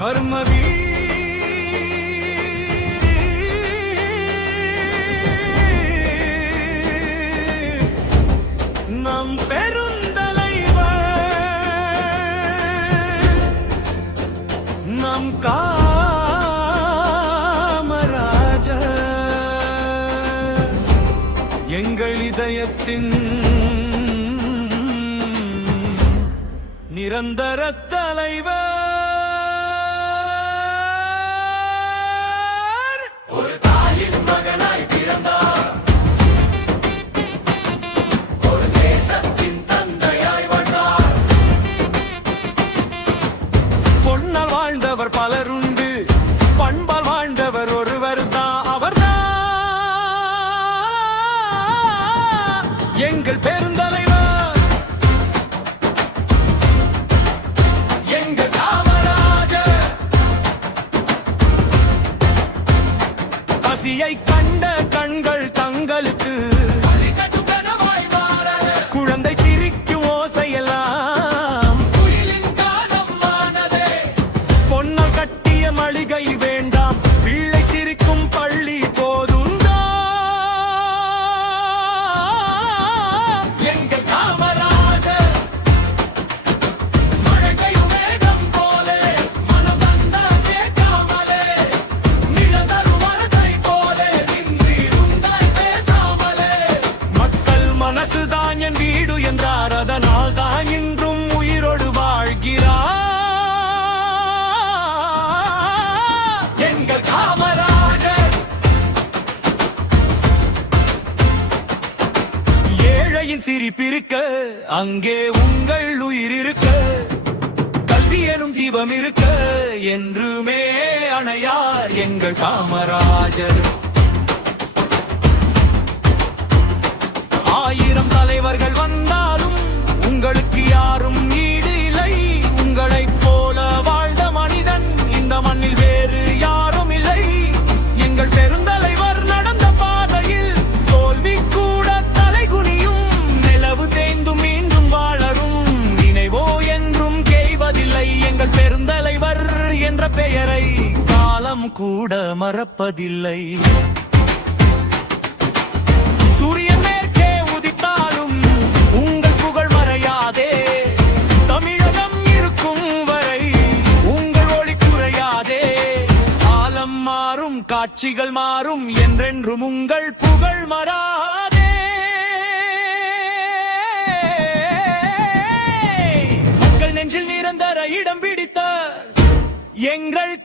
கர்மவீர் நம் பெருந்தலைவர் நம் காமராஜர் எங்கள் இதயத்தின் நிரந்தர தலைவர். ஒரு தாயின் மகனாய் பிறந்தார், ஒரு தேசத்தின் தந்தையாய் வந்தார். பொன்னால் வாழ்ந்தவர் பலருண்டு, பண்பால் வாழ்ந்தவர் ஒருவர் தான், அவர்தான் எங்கள் பெருந்தலைவர். பசியை கண்ட கண்கள் தங்களுக்கு குழந்தை சிரிக்கும் ஓசையெல்லாம் பொன்னால் கட்டிய மளிகை வேண்டாம், பிள்ளை சிரிக்கும் பள்ளி போதுண்டா. எங்கள் காமராஜர் மழையும் வேகம் போலே மனம் வந்தா கேட்காமலே நிழந்தரும் மரத்தை போலே நின்றிருந்தாய் பேசாமலே. மக்கள் மனசுதான் என் வீடு என்றார், அதனால் தான் இன்றும் உயிரோடு வாழ்கிறார் எங்கள் காமராஜர். ஏழையின் சிரிப்பிருக்க அங்கே உங்கள் உயிர் இருக்க, கல்வி எனும் தீபம் இருக்க என்றுமே அணையார் எங்கள் காமராஜர். ஆயிரம் தலைவர்கள் வந்தாலும் உங்களுக்கு யாரும் ஈடு இல்லை, உங்களைப் போல வாழ்ந்த மனிதன் இந்த மண்ணில் வேறு யாரும் இல்லை. எங்கள் பெருந்தலைவர் நடந்த பாதையில் தோல்வி கூட தலைகுனியும், நிலவு தேய்ந்தும் மீண்டும் வாழரும் நினைவோ என்றும் கேய்வதில்லை. எங்கள் பெருந்தலைவர் என்ற பெயரை காலம் கூட மறப்பதில்லை. சூரியன் மேற்கே உதித்தாலும் உங்கள் புகழ் மறையாதே, தமிழகம் இருக்கும் வரை உங்கள் ஒளி குறையாதே. காலம் மாறும், காட்சிகள் மாறும், என்றென்றும் உங்கள் புகழ் மறாதே. மக்கள் நெஞ்சில் நிரந்தர இடம் பிடித்த எங்கள்